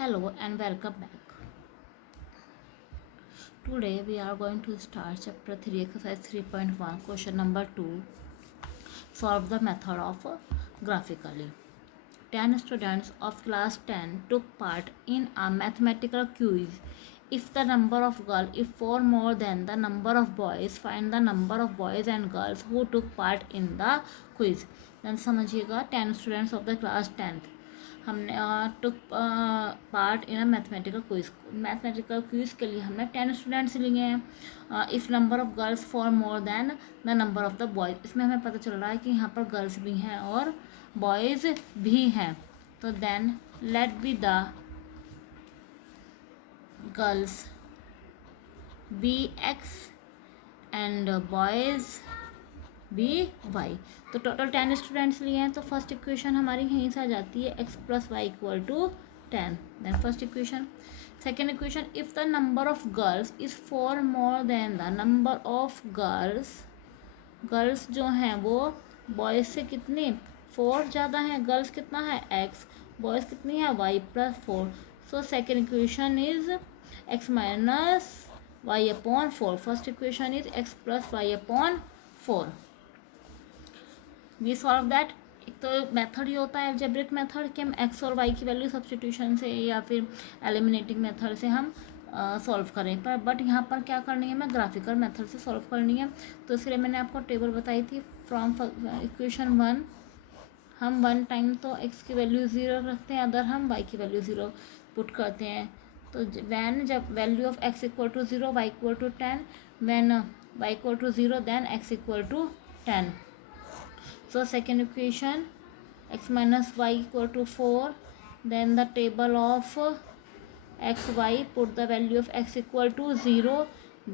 Hello and welcome back. Today we are going to start chapter 3 exercise 3.1 question number 2. Solve the method of graphically. 10 students of class 10 took part in a mathematical quiz. If the number of girls is 4 more than the number of boys, find the number of boys and girls who took part in the quiz. Then समझिएगा 10 students of the class 10th हमने took part in a mathematical quiz के लिए हमने 10 students लिए हैं. If number of girls for more than the number of the boys, इसमें हमें पता चल रहा है कि यहाँ पर गर्ल्स भी हैं और बॉयज़ भी हैं. तो then let be the girls be x and boys be y. तो टोटल 10 स्टूडेंट्स लिए हैं. तो फर्स्ट इक्वेशन हमारी यहीं से आ जाती है x plus y equal to 10. Then first equation. Second equation, if the number of girls is 4 more than the number of girls जो हैं वो बॉयज़ से कितनी 4 ज़्यादा हैं. गर्ल्स कितना है x, बॉयज़ कितनी है y plus 4. So second equation is x minus y upon 4. First equation is x plus y upon 4. We solve that. एक तो मेथड ये होता है एल्जेब्रिक मेथड कि हम एक्स और वाई की वैल्यू सब्स्टिट्यूशन से या फिर एलिमिनेटिंग मेथड से हम सॉल्व करें. पर बट यहाँ पर क्या करनी है, मैं ग्राफिकल मेथड से सॉल्व करनी है. तो इसलिए मैंने आपको टेबल बताई थी. फ्रॉम इक्वेशन 1 हम 1 टाइम तो एक्स की वैल्यू 0 रखते हैं, अदर हम वाई की वैल्यू 0 पुट करते हैं. तो वैन जब value of x equal to 0 y equal to 10, when y equal to 0 then x equal to 10. So second equation, x minus y equal to 4. Then the table of x y, put the value of x equal to 0.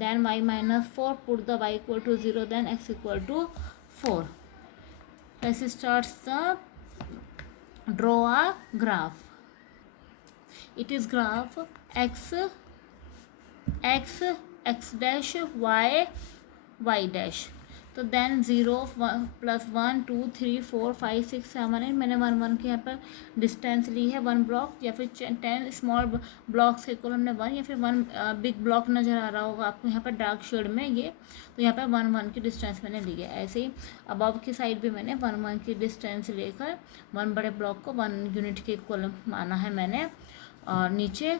Then y minus 4, put the y equal to 0. Then x equal to 4. Let's start the draw a graph. It is graph x dash y dash. तो then 0 plus 1 2 3 4 5 6 7 8. मैंने 1 1 के यहाँ पर distance ली है 1 block, या फिर 10 small blocks के equal हमने 1 या फिर 1 बिग ब्लॉक नज़र आ रहा होगा आपको यहाँ पर डार्क शेड में ये. तो यहाँ पर 1 1 की डिस्टेंस मैंने ली है. ऐसे ही अबव की साइड भी मैंने 1 1 की डिस्टेंस लेकर 1 बड़े ब्लॉक को 1 यूनिट के इक्वल माना है मैंने. और नीचे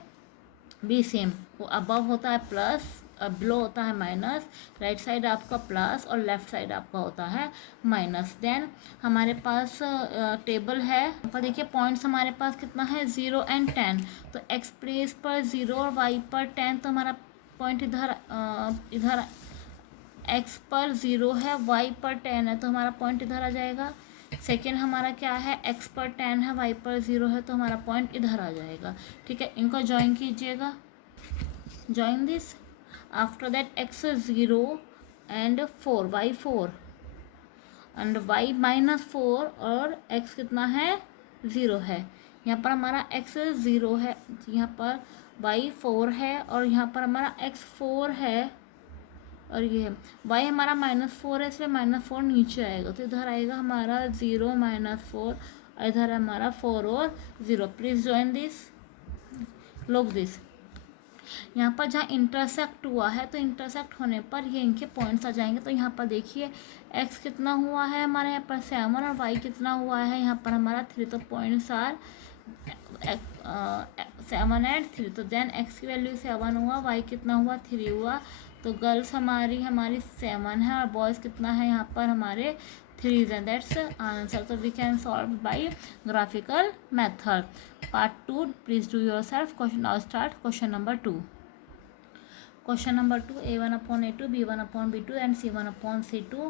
भी सेम, वो अबव होता है प्लस, बिलो होता है माइनस. राइट साइड आपका प्लस और लेफ्ट साइड आपका होता है माइनस. देन हमारे पास टेबल है. पर देखिए पॉइंट्स हमारे पास कितना है 0 एंड 10. तो एक्स प्लेस पर 0 और वाई पर 10. तो हमारा पॉइंट इधर एक्स पर 0 है, वाई पर 10 है, तो हमारा पॉइंट इधर आ जाएगा. सेकेंड हमारा क्या है, एक्स पर 10 है, वाई पर 0 है, तो हमारा पॉइंट इधर आ जाएगा. ठीक है, इनको ज्वाइन कीजिएगा. Join this. After that x 0 and 4 y 4 and y minus 4 और x कितना है 0 है. यहाँ पर हमारा x 0 है, यहाँ पर y 4 है और यहाँ पर हमारा x 4 है और ये है y हमारा -4 है, इसलिए -4 नीचे आएगा. तो इधर आएगा हमारा 0 -4, इधर हमारा 4 और 0. Please join this. Look this. यहाँ पर जहाँ इंटरसेक्ट हुआ है तो इंटरसेक्ट होने पर ये इनके पॉइंट्स आ जाएंगे. तो यहाँ पर देखिए x कितना हुआ है हमारे यहाँ पर 7 और y कितना हुआ है यहाँ पर हमारा 3. तो पॉइंट्स आर 7 एंड 3. तो देन x की वैल्यू 7 हुआ, y कितना हुआ 3 हुआ. तो गर्ल्स हमारी 7 है और बॉयज़ कितना है यहाँ पर हमारे 3 है. That's answer. तो we can solve by graphical method. Part 2, please do yourself. Now start question number 2. Question number 2, a1 upon a2, b1 upon b2 and c1 upon c2.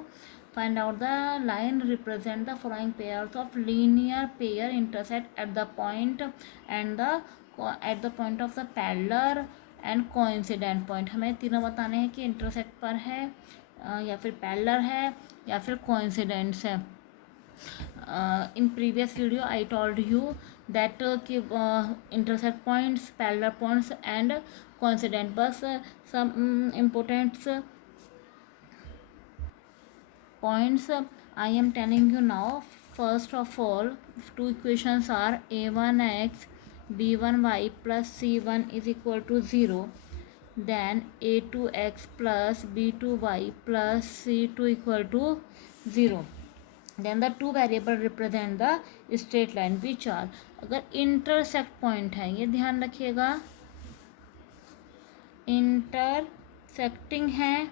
Find out the line represent the following pairs of linear pair intersect at the point and at the point of the parallel and coincident point. हमें तीनों बताने हैं कि intersect पर है या फिर parallel है या फिर कोइंसिडेंट्स है. In previous video I told you that कि intersect points, parallel points and coincident. बस some important points I am telling you now. First of all, two equations are a1x b1y plus c1 is equal to 0, then a2x plus b2y plus c2 equal to 0, then the two variable represent the straight line which are, अगर intersect point है, ये ध्यान रखिएगा, intersecting है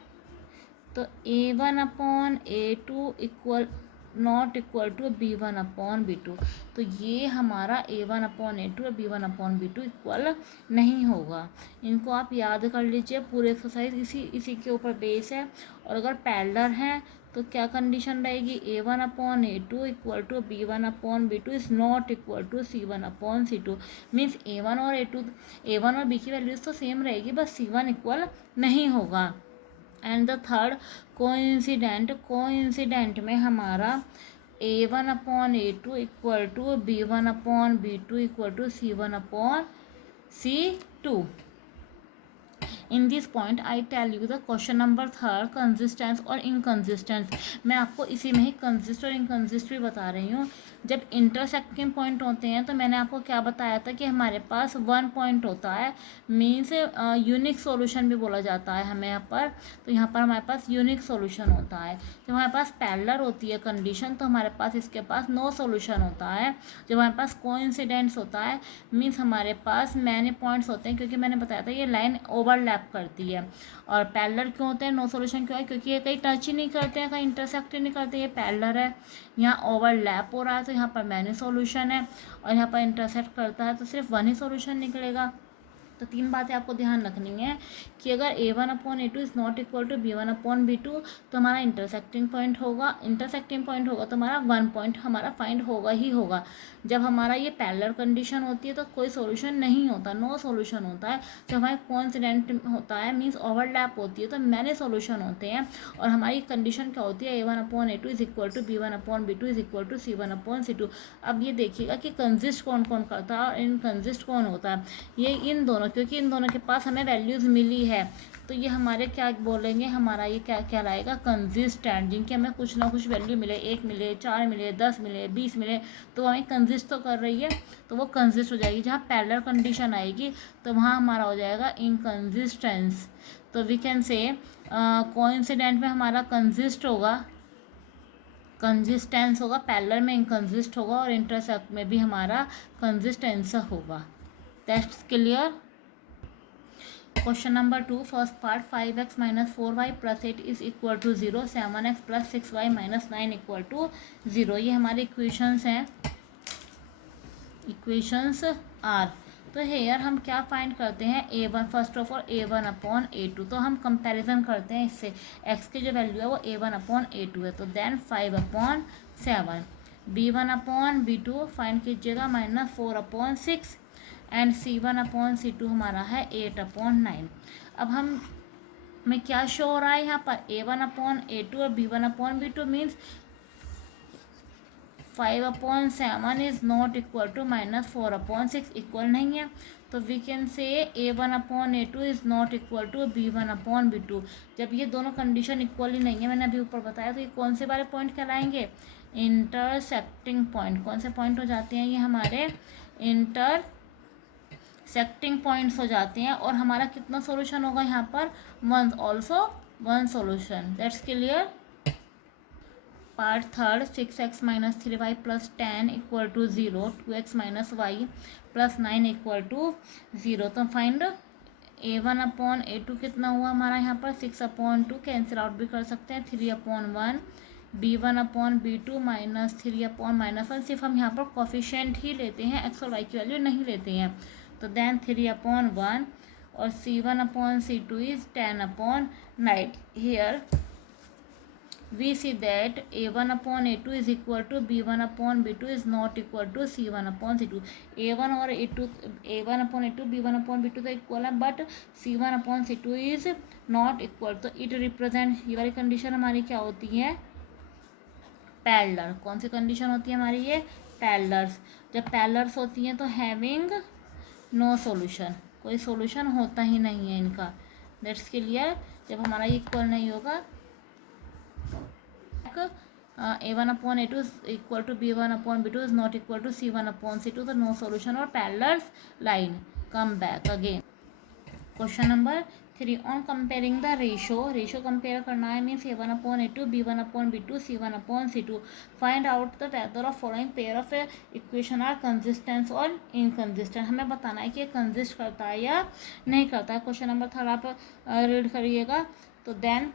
तो a1 upon a2 equal not equal to b1 upon b2, तो ये हमारा a1 अपॉन a2 और b1 अपॉन b2 इक्वल नहीं होगा। इनको आप याद कर लीजिए, पूरे एक्सरसाइज इसी के ऊपर बेस है। और अगर पैरेलल है तो क्या कंडीशन रहेगी, a1 upon a2 equal to b1 upon b2 is not equal to c1 upon c2, means a1 और b की वैल्यूज़ तो सेम रहेगी, बस c1 इक्वल नहीं होगा। एंड द थर्ड कोइंसिडेंट में हमारा a1 upon a2 equal to b1 upon b2 equal to c1 upon c2। In this point I tell you the question number third, consistence और inconsistence. मैं आपको इसी में ही consist और इनकंसिस्ट भी बता रही हूँ। जब इंटरसेक्टिंग पॉइंट होते हैं तो मैंने आपको क्या बताया था कि हमारे पास वन पॉइंट होता है, मीन्स यूनिक सॉल्यूशन भी बोला जाता है हमें यहाँ पर। तो यहाँ पर हमारे पास यूनिक सॉल्यूशन होता है। जब हमारे पास पैरेलल होती है कंडीशन तो हमारे पास इसके पास नो सॉल्यूशन होता है। जब हमारे पास कोइंसिडेंस होता है मीन्स हमारे पास मैनी पॉइंट्स होते हैं, क्योंकि मैंने बताया था ये लाइन ओवरलैप करती है। और पैरेलल क्यों होते हैं, नो सॉल्यूशन क्यों है, क्योंकि ये कहीं टच ही नहीं करते हैं, कहीं इंटरसेक्ट ही नहीं करते। ये पैरेलल है, यहाँ ओवरलैप हो रहा है तो यहाँ पर मैनी सॉल्यूशन है, और यहाँ पर इंटरसेक्ट करता है तो सिर्फ वन ही सॉल्यूशन निकलेगा। तो तीन बातें आपको ध्यान रखनी है कि अगर a1 upon a2 is not equal to b1 upon b2 तो हमारा इंटरसेक्टिंग पॉइंट होगा तो हमारा वन पॉइंट हमारा फाइंड होगा ही होगा। जब हमारा ये पैरेलल कंडीशन होती है तो कोई सॉल्यूशन नहीं होता, नो सॉल्यूशन होता है। जब हमारा कोइंसिडेंट होता है मीन्स ओवरलैप होती है तो मैंने सॉल्यूशन होते हैं। और हमारी कंडीशन क्या होती है, a1 upon a2 is equal to b1 upon b2 is equal to c1 upon c2। अब ये देखिएगा कि कंसिस्ट कौन कौन करता है और इनकंसिस्ट कौन होता है। ये इन दोनों, क्योंकि इन दोनों के पास हमें वैल्यूज़ मिली है तो ये हमारे क्या बोलेंगे, हमारा ये क्या कहलाएगा, कंसिस्टेंट। जिनके हमें कुछ ना कुछ वैल्यू मिले, 1 मिले, 4 मिले, 10 मिले, 20 मिले, तो हमें कंसिस्ट तो कर रही है तो वो कंसिस्ट हो जाएगी। जहाँ पैरेलल कंडीशन आएगी तो वहाँ हमारा हो जाएगा इनकंसिस्टेंस। तो वी कैन से कोइंसिडेंट में हमारा कंसिस्ट होगा, कंसिस्टेंस होगा, पैरेलल में इनकंसिस्ट होगा और इंटरसेक्ट में भी हमारा कंसिस्टेंस होगा। That's clear. Question number 2 first part, 5x minus 4y plus 8 is equal to 0, 7x plus 6y minus 9 equal to 0। ये हमारे इक्वेशंस हैं, इक्वेशंस आर। तो हेयर हम क्या फाइंड करते हैं, a1 first of all a1 upon a2। तो हम कंपैरिजन करते हैं इससे, x की जो वैल्यू है वो a1 अपॉन a2 है, तो then 5 upon 7, b1 upon b2 find कीजिएगा minus 4 upon 6 and c1 upon c2 हमारा है 8 अपॉन 9। अब हमें क्या शो हो रहा है यहाँ पर, a1 अपॉन a2 और b1 upon b2 means 5 upon 7 is not equal to minus 4 upon 6, equal नहीं है। तो we can say a1 upon a2 is not equal to b1 upon b2। जब ये दोनों कंडीशन इक्वल ही नहीं है, मैंने अभी ऊपर बताया, तो ये कौन से वाले पॉइंट कहलाएंगे, इंटरसेक्टिंग पॉइंट। कौन से पॉइंट हो जाते हैं, ये हमारे इंटरसेक्टिंग पॉइंट्स हो जाते हैं। और हमारा कितना सॉल्यूशन होगा यहाँ पर, one, also one solution. That's clear. Part third, 6x minus 3y plus 10 equal to 0, 2x minus y plus 9 equal to 0। तो फाइंड a1 अपॉन a2 कितना हुआ हमारा यहाँ पर, 6 अपॉन 2 कैंसिल आउट भी कर सकते हैं, 3 upon 1, b1 upon b2 minus 3 upon minus 1। सिर्फ हम यहाँ पर कोफिशिएंट ही लेते हैं, x और y की वैल्यू नहीं लेते हैं। तो देन 3 अपॉन 1 और c1 upon c2 is 10 upon 9। Here we see that a1 upon a2 is equal to b1 upon b2 is not equal to c1 upon c2। a1 और a1 upon a2 b1 upon b2 तो equal है, but c1 upon c2 is not equal। तो it represent, ये वाली condition हमारी क्या होती है, पैरेलल। कौन सी कंडीशन होती है हमारी, ये पैरेलल्स। जब पैरेलल्स होती हैं तो हैविंग नो सॉल्यूशन, कोई सॉल्यूशन होता ही नहीं है इनका। That's clear. जब हमारा इक्वल नहीं होगा A1/A2 is equal to B1/B2 is not equal to C1/C2, so no solution or parallel line. Come back again. Question number 3. On comparing the ratio compare करना है means A1/A2, B1/B2, C1/C2. Find out the whether of following pair of equation are consistent or inconsistent. हमें बताना है कि ये consist करता है या नहीं करता है. क्वेश्चन नंबर 3 आप रीड करिएगा. तो देन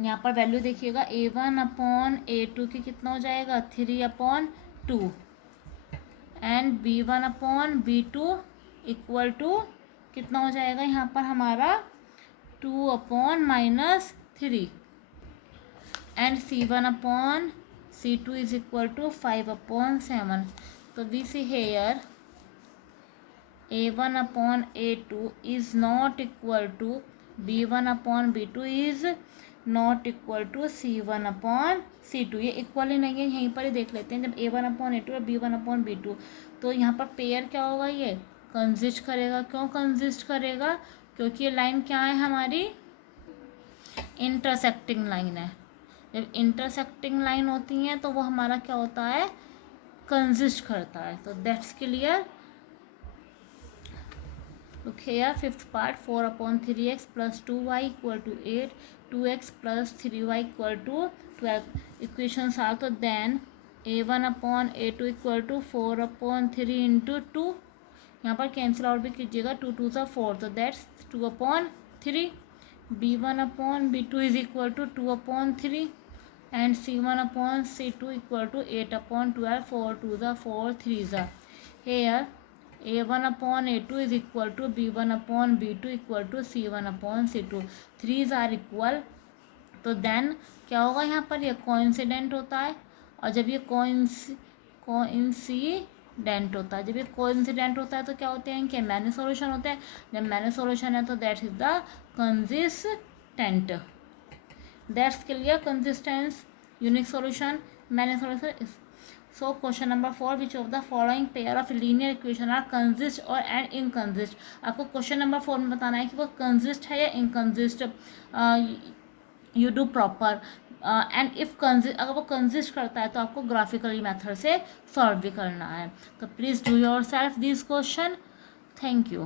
यहाँ पर वैल्यू देखिएगा. A1/A2 की कितना हो जाएगा 3/2 एंड B1/B2 इक्वल टू कितना हो जाएगा यहाँ पर हमारा 2/-3 and C1/C2 is equal to 5/7. तो we see here A1/A2 is not equal to B1/B2 is not equal to C1/C2. ये इक्वल ही नहीं है, यहीं पर ही देख लेते हैं. जब A1/A2 और B1/B2 तो यहाँ पर पेयर क्या होगा, ये कंजिस्ट करेगा. क्यों कंजिस्ट करेगा? क्योंकि ये लाइन क्या है हमारी इंटरसेक्टिंग लाइन है. जब इंटरसेक्टिंग लाइन होती हैं तो वो हमारा क्या होता है कंजिस्ट करता है. तो that's clear. Look here, fifth part. 4/3x plus 2y equal to 8, 2x plus 3y equal to 12. Equations are तो then A1/A2 equal to 4/3 into 2. यहाँ पर कैंसिल आउट भी कीजिएगा. 2 2 सा 4, तो that's 2/3. B1/B2 is equal to 2/3 and C1/C2 equal to 8/12. 4 2 सा 4, 3 सा. Here A1/A2 is equal to B1/B2 equal to C1/C2. 3s are equal. तो देन क्या होगा यहाँ पर, ये कोइंसिडेंट होता है. और जब ये कोइंसिडेंट होता है, जब ये कोइंसिडेंट होता है तो क्या होते हैं कि मैनी सॉल्यूशन होते हैं. जब मैनी सॉल्यूशन है तो that is the consistent. That's clear. Consistence, unique solution, many solution. So question number 4, which of the following pair of linear equation are consist or and inconsist. आपको question number 4 में बताना है कि वो consist है या inconsist. You do proper and if consist, अगर वो consist करता है तो आपको ग्राफिकली मेथड से सॉल्व भी करना है. तो please do yourself this question. Thank you.